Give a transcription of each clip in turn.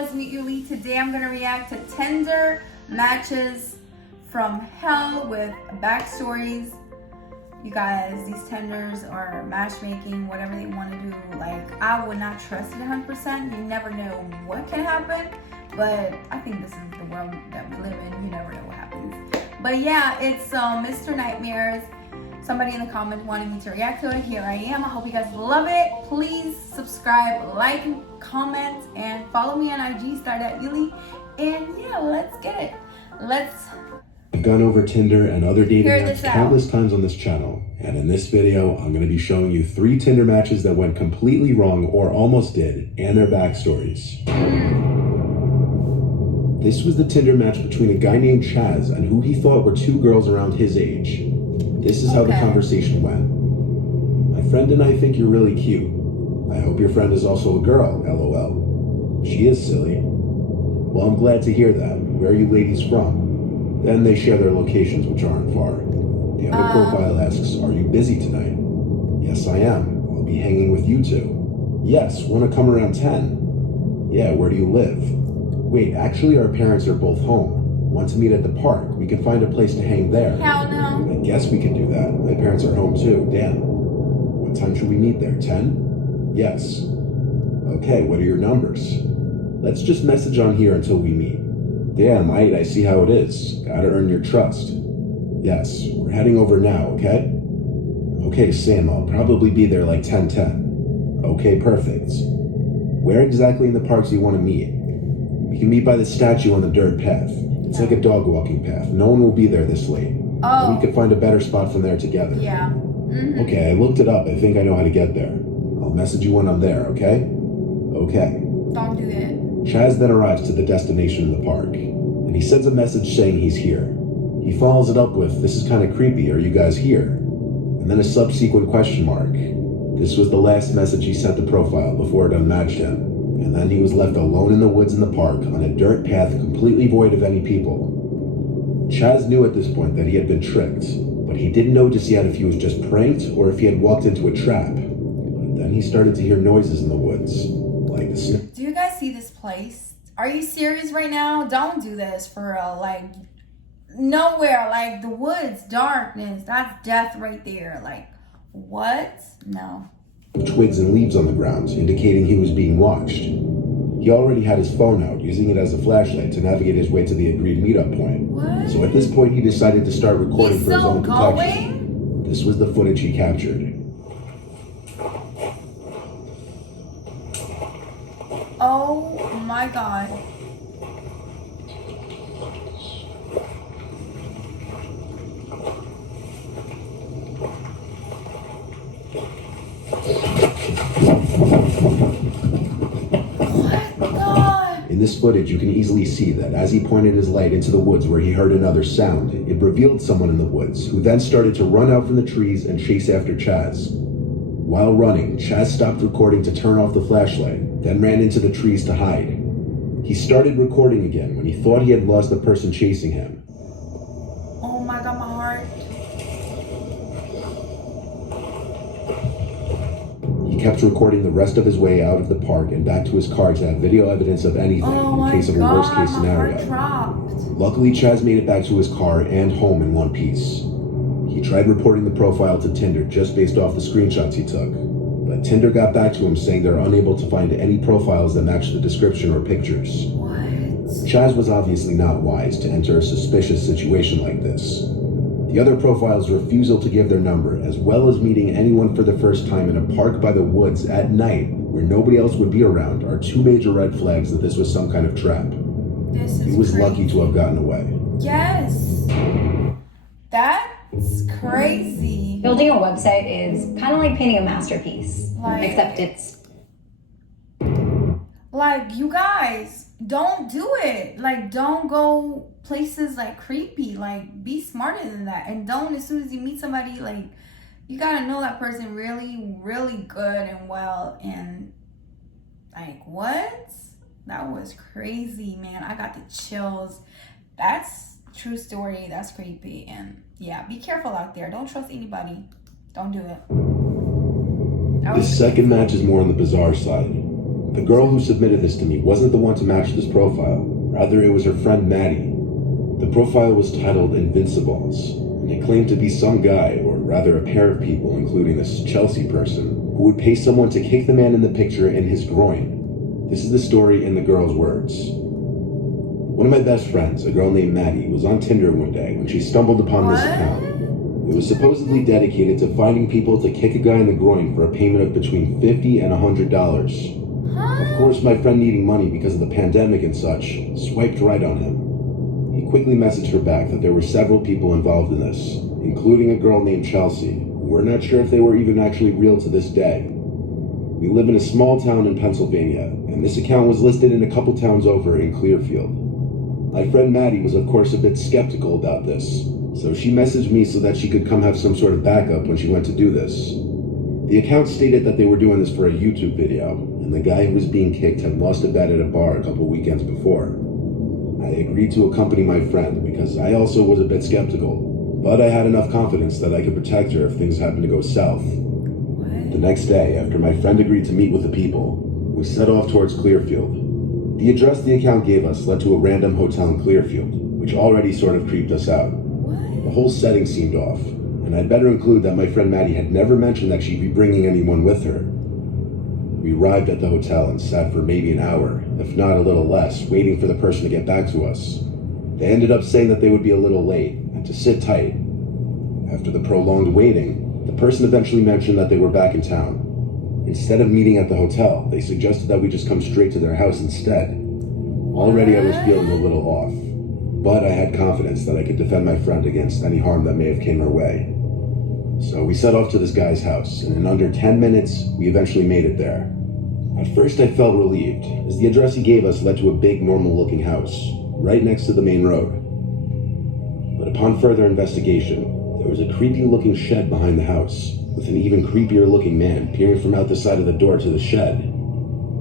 it's me Ylli. Today I'm gonna react to Tinder matches from hell with Backstories. You guys, these Tinders are matchmaking, whatever they want to do. Like, I would not trust it 100%. You never know what can happen, but I think this is the world that we live in. You never know what happens. But yeah, it's Mr. Nightmares. Somebody in the comments wanted me to react to it. Here I am. I hope you guys love it. Please subscribe, like, comment, and follow me on IG, Star.ylli. And yeah, let's get it. I've gone over Tinder and other dating Hear apps this countless times on this channel, and in this video, I'm going to be showing you 3 Tinder matches that went completely wrong or almost did, and their backstories. This was the Tinder match between a guy named Chaz and who he thought were 2 girls around his age. This is how the conversation went. My friend and I think you're really cute. I hope your friend is also a girl, LOL. She is silly. Well, I'm glad to hear that. Where are you ladies from? Then they share their locations, which aren't far. The other profile asks, are you busy tonight? Yes, I am. I'll be hanging with you 2. Yes, want to come around 10? Yeah, where do you live? Wait, actually our parents are both home. Want to meet at the park? We can find a place to hang there. Hell no. I guess we can do that. My parents are home too. Damn. What time should we meet there? 10? Yes. Okay, what are your numbers? Let's just message on here until we meet. Damn, I see how it is. Gotta earn your trust. Yes, we're heading over now, okay? Okay, Sam, I'll probably be there like 10:10. Okay, perfect. Where exactly in the park do you want to meet? We can meet by the statue on the dirt path. It's like a dog walking path. No one will be there this late. Oh. We could find a better spot from there together. Yeah. Okay, I looked it up. I think I know how to get there. I'll message you when I'm there, okay? Okay. Don't do that. Chaz then arrives to the destination in the park, and he sends a message saying he's here. He follows it up with, this is kind of creepy, are you guys here? And then a subsequent question mark. This was the last message he sent the profile before it unmatched him. And then he was left alone in the woods in the park on a dirt path completely void of any people. Chaz knew at this point that he had been tricked, but he didn't know just yet if he was just pranked or if he had walked into a trap. But then he started to hear noises in the woods. Like the Do you guys see this place? Are you serious right now? Don't do this for real. Like, nowhere. Like, the woods, darkness. That's death right there. Like, what? No. Twigs and leaves on the ground, indicating he was being watched. He already had his phone out, using it as a flashlight to navigate his way to the agreed meetup point. What? So at this point, he decided to start recording He's for his still own protection. This was the footage he captured. Oh my God. In this footage, you can easily see that as he pointed his light into the woods where he heard another sound, it revealed someone in the woods, who then started to run out from the trees and chase after Chaz. While running, Chaz stopped recording to turn off the flashlight, then ran into the trees to hide. He started recording again when he thought he had lost the person chasing him. Oh my God, my heart. He kept recording the rest of his way out of the park and back to his car to have video evidence of anything in case of a worst case scenario. Luckily, Chaz made it back to his car and home in one piece. He tried reporting the profile to Tinder just based off the screenshots he took, but Tinder got back to him saying they're unable to find any profiles that match the description or pictures. What? Chaz was obviously not wise to enter a suspicious situation like this. The other profiles' refusal to give their number, as well as meeting anyone for the first time in a park by the woods at night where nobody else would be around, are 2 major red flags that this was some kind of trap. He was lucky to have gotten away. Yes. That's crazy. Building a website is kind of like painting a masterpiece, except it's... Like, you guys, don't do it. Like, don't go places like creepy. Like, be smarter than that. And don't, as soon as you meet somebody, like, you gotta know that person really, really good and well. And, like, what? That was crazy, man. I got the chills. That's true story. That's creepy. And yeah, be careful out there. Don't trust anybody. Don't do it. This second match is more on the bizarre side. The girl who submitted this to me wasn't the one to match this profile. Rather, it was her friend Maddie. The profile was titled Invincibles, and it claimed to be some guy, or rather a pair of people, including this Chelsea person, who would pay someone to kick the man in the picture in his groin. This is the story in the girl's words. One of my best friends, a girl named Maddie, was on Tinder one day when she stumbled upon this account. It was supposedly dedicated to finding people to kick a guy in the groin for a payment of between $50 and $100. Of course, my friend, needing money because of the pandemic and such, swiped right on him. He quickly messaged her back that there were several people involved in this, including a girl named Chelsea. We're not sure if they were even actually real to this day. We live in a small town in Pennsylvania, and this account was listed in a couple towns over in Clearfield. My friend Maddie was of course a bit skeptical about this, so she messaged me so that she could come have some sort of backup when she went to do this. The account stated that they were doing this for a YouTube video, and the guy who was being kicked had lost a bet at a bar a couple weekends before. I agreed to accompany my friend because I also was a bit skeptical, but I had enough confidence that I could protect her if things happened to go south. The next day, after my friend agreed to meet with the people, we set off towards Clearfield. The address the account gave us led to a random hotel in Clearfield, which already sort of creeped us out. The whole setting seemed off, and I'd better include that my friend Maddie had never mentioned that she'd be bringing anyone with her. We arrived at the hotel and sat for maybe an hour, if not a little less, waiting for the person to get back to us. They ended up saying that they would be a little late, and to sit tight. After the prolonged waiting, the person eventually mentioned that they were back in town. Instead of meeting at the hotel, they suggested that we just come straight to their house instead. Already I was feeling a little off, but I had confidence that I could defend my friend against any harm that may have came her way. So we set off to this guy's house, and in under 10 minutes, we eventually made it there. At first I felt relieved, as the address he gave us led to a big normal-looking house, right next to the main road. But upon further investigation, there was a creepy-looking shed behind the house, with an even creepier-looking man peering from out the side of the door to the shed.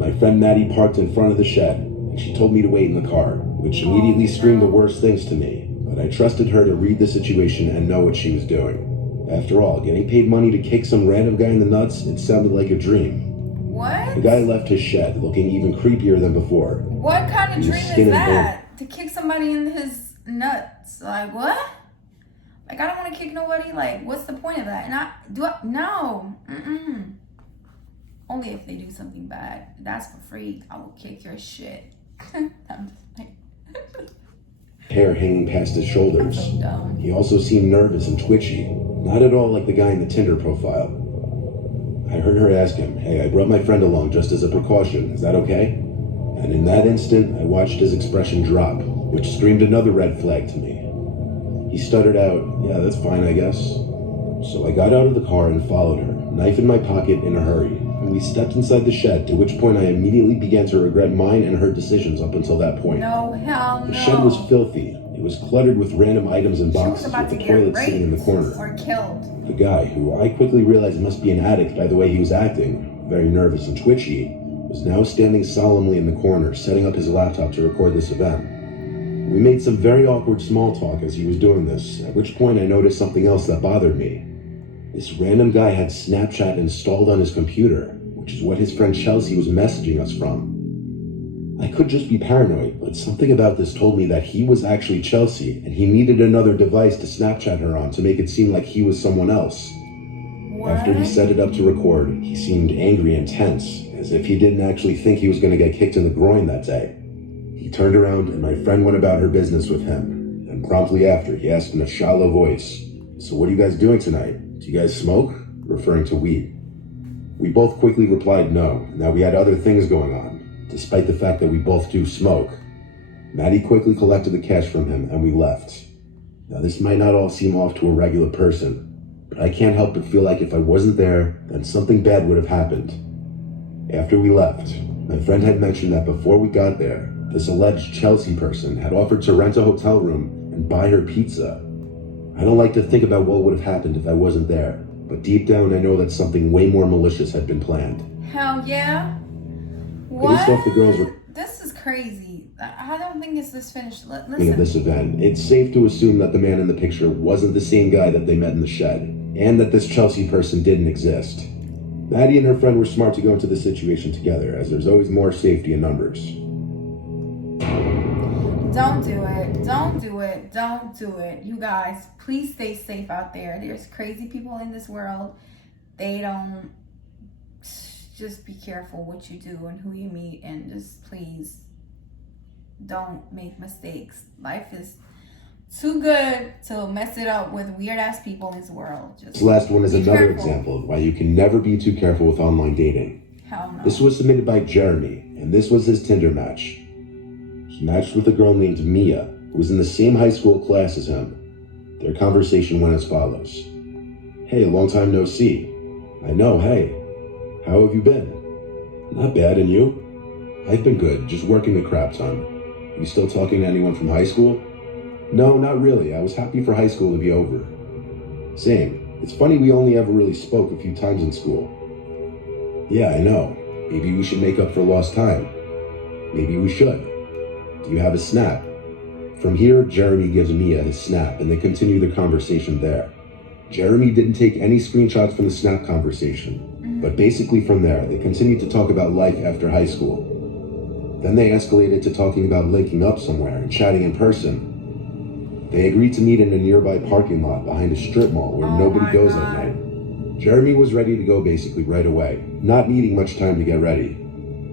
My friend Maddie parked in front of the shed, and she told me to wait in the car, which immediately screamed the worst things to me, but I trusted her to read the situation and know what she was doing. After all, getting paid money to kick some random guy in the nuts, it sounded like a dream. What? The guy left his shed, looking even creepier than before. What kind of dream is that? To kick somebody in his nuts? Like, what? Like, I don't want to kick nobody. Like, what's the point of that? No. Only if they do something bad. That's for free. I will kick your shit. I'm just like... Hair hanging past his shoulders. I'm so dumb. He also seemed nervous and twitchy, not at all like the guy in the Tinder profile. I heard her ask him, "Hey, I brought my friend along just as a precaution, is that okay?" And in that instant, I watched his expression drop, which screamed another red flag to me. He stuttered out, "Yeah, that's fine, I guess." So I got out of the car and followed her, knife in my pocket, in a hurry. And we stepped inside the shed, to which point I immediately began to regret mine and her decisions up until that point. No, hell no. The shed was filthy. It was cluttered with random items and boxes, with the toilet sitting in the corner. Or killed. The guy, who I quickly realized must be an addict by the way he was acting, very nervous and twitchy, was now standing solemnly in the corner, setting up his laptop to record this event. We made some very awkward small talk as he was doing this, at which point I noticed something else that bothered me. This random guy had Snapchat installed on his computer, which is what his friend Chelsea was messaging us from. I could just be paranoid, but something about this told me that he was actually Chelsea, and he needed another device to Snapchat her on to make it seem like he was someone else. What? After he set it up to record, he seemed angry and tense, as if he didn't actually think he was going to get kicked in the groin that day. He turned around, and my friend went about her business with him, and promptly after, he asked in a shallow voice, "So what are you guys doing tonight? Do you guys smoke?" referring to weed. We both quickly replied no, and that we had other things going on, despite the fact that we both do smoke. Maddie quickly collected the cash from him, and we left. Now this might not all seem off to a regular person, but I can't help but feel like if I wasn't there, then something bad would have happened. After we left, my friend had mentioned that before we got there, this alleged Chelsea person had offered to rent a hotel room and buy her pizza. I don't like to think about what would have happened if I wasn't there, but deep down I know that something way more malicious had been planned. Hell yeah. What? Based off the girls were This is crazy. I don't think it's this finished. Listen. Of this event, it's safe to assume that the man in the picture wasn't the same guy that they met in the shed, and that this Chelsea person didn't exist. Maddie and her friend were smart to go into the situation together, as there's always more safety in numbers. Don't do it. Don't do it. Don't do it. You guys, please stay safe out there. There's crazy people in this world. They don't. Just be careful what you do and who you meet, and just please don't make mistakes. Life is too good to mess it up with weird ass people in this world. Just this last one is another careful. example of why you can never be too careful with online dating. Hell no. This was submitted by Jeremy, and this was his Tinder match. He matched with a girl named Mia, who was in the same high school class as him. Their conversation went as follows. Hey, long time no see. I know, hey. How have you been? Not bad, and you? I've been good, just working a crap ton. You still talking to anyone from high school? No, not really. I was happy for high school to be over. Same. It's funny we only ever really spoke a few times in school. Yeah, I know. Maybe we should make up for lost time. Maybe we should. Do you have a snap? From here, Jeremy gives Mia his snap, and they continue the conversation there. Jeremy didn't take any screenshots from the snap conversation, but basically from there, they continued to talk about life after high school. Then they escalated to talking about linking up somewhere and chatting in person. They agreed to meet in a nearby parking lot behind a strip mall where nobody goes at night. Jeremy was ready to go basically right away, not needing much time to get ready.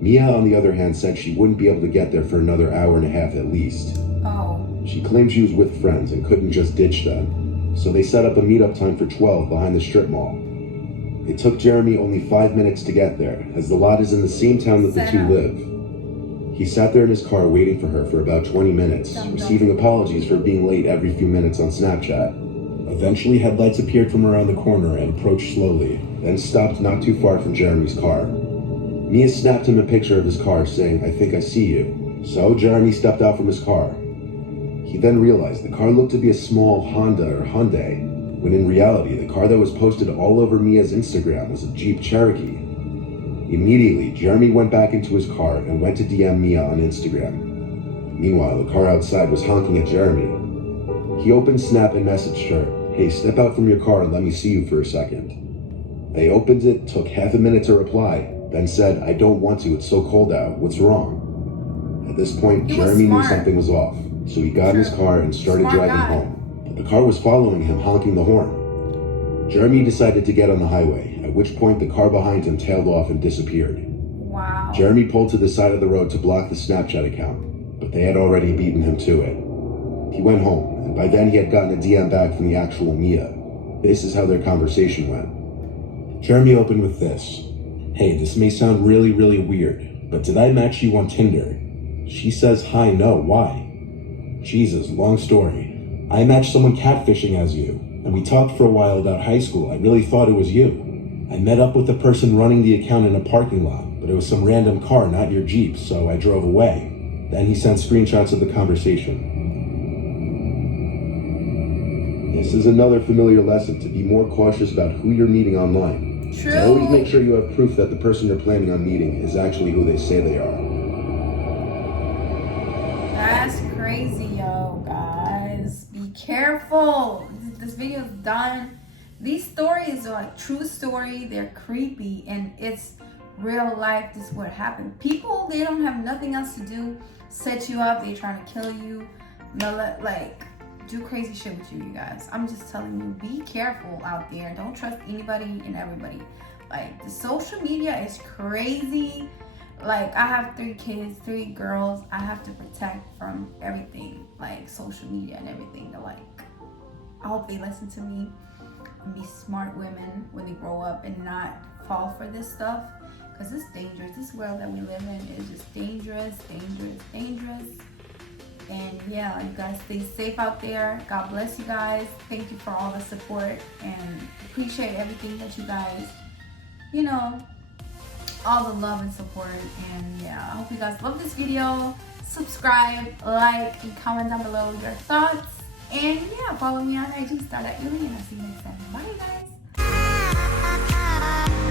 Mia, on the other hand, said she wouldn't be able to get there for another hour and a half at least. She claimed she was with friends and couldn't just ditch them, so they set up a meetup time for 12 behind the strip mall. It took Jeremy only 5 minutes to get there, as the lot is in the same town that the two live. He sat there in his car waiting for her for about 20 minutes, receiving apologies for being late every few minutes on Snapchat. Eventually, headlights appeared from around the corner and approached slowly, then stopped not too far from Jeremy's car. Mia snapped him a picture of his car, saying, I think I see you. So Jeremy stepped out from his car. He then realized the car looked to be a small Honda or Hyundai, when in reality, the car that was posted all over Mia's Instagram was a Jeep Cherokee. Immediately, Jeremy went back into his car and went to DM Mia on Instagram. Meanwhile, the car outside was honking at Jeremy. He opened Snap and messaged her, hey, step out from your car and let me see you for a second. They opened it, took half a minute to reply, then said, I don't want to, it's so cold out, what's wrong? At this point, Jeremy knew something was off, so he got in his car and started driving home. But the car was following him, honking the horn. Jeremy decided to get on the highway, at which point the car behind him tailed off and disappeared. Wow. Jeremy pulled to the side of the road to block the Snapchat account, but they had already beaten him to it. He went home, and by then he had gotten a DM back from the actual Mia. This is how their conversation went. Jeremy opened with this. Hey, this may sound really, really weird, but did I match you on Tinder? She says, hi, no, why? Jesus, long story. I matched someone catfishing as you, and we talked for a while about high school. I really thought it was you. I met up with the person running the account in a parking lot, but it was some random car, not your Jeep, so I drove away. Then he sent screenshots of the conversation. This is another familiar lesson to be more cautious about who you're meeting online. True. So always make sure you have proof that the person you're planning on meeting is actually who they say they are. That's crazy, yo, guys. Be careful. This video is done. These stories are like true story. They're creepy, and it's real life. This is what happened. People, they don't have nothing else to do. Set you up. They trying to kill you. Like, do crazy shit with you, you guys. I'm just telling you, be careful out there. Don't trust anybody and everybody. Like, the social media is crazy. Like, I have 3 kids, 3 girls. I have to protect from everything, like social media and everything. Like, I hope they listen to me and be smart women when they grow up and not fall for this stuff, because it's dangerous. This world that we live in is just dangerous. And yeah, you guys stay safe out there. God bless you guys. Thank you for all the support, and appreciate everything that you guys, you know, all the love and support. And yeah, I hope you guys love this video. Subscribe, like, and comment down below your thoughts. And yeah, follow me on IG, Star.ylli, and I'll see you next time. Bye, guys.